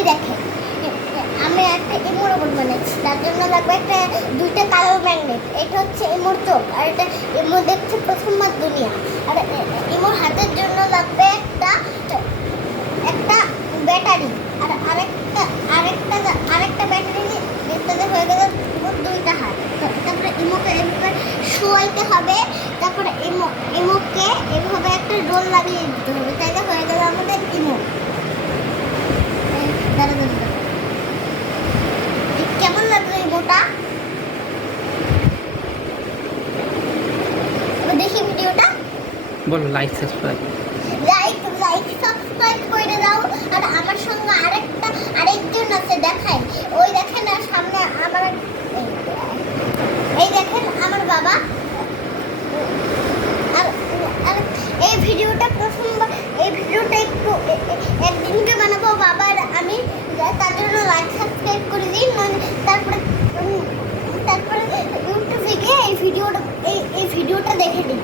এই দেখেন আমি একটা ইমো রোবট বানাচ্ছি, তার জন্য লাগবে একটা দুইটা কালো ম্যাগনেট। এটা হচ্ছে ইমোর চোখ, আর এটা ইমো দেখছে প্রথমবার দুনিয়া। আর ইমোর হাতের জন্য লাগবে একটা একটা ব্যাটারি, আর আরেকটা আরেকটা আরেকটা ব্যাটারি দেখতে হয়ে গেল ইমোর দুইটা হাত। তারপরে ইমোকে এভাবে শোয়াইতে হবে, তারপরে ইমোকে এভাবে একটা রোল লাগিয়ে দিতে হবে, তাইলে হয়ে গেল আমাদের ইমো। দাঁড়া দাঁড়া দাঁড়া। কেমন লাগলো ইমোটা? দেখি ভিডিওটা। বলো লাইক সাবস্ক্রাইব করে দাও। আর আমার সঙ্গে আরেকজন আছে, দেখাই। ওই দেখেন আর সামনে আমার এই দেখেন আমার বাবা। আর আর এই ভিডিওটা একটু একদিনকে বানাবো বাবার আমি, তার জন্য লাইক সাবস্ক্রাইব করে দিন। তারপরে তারপরে ইউটিউবে গিয়ে এই ভিডিওটা দেখে দিন।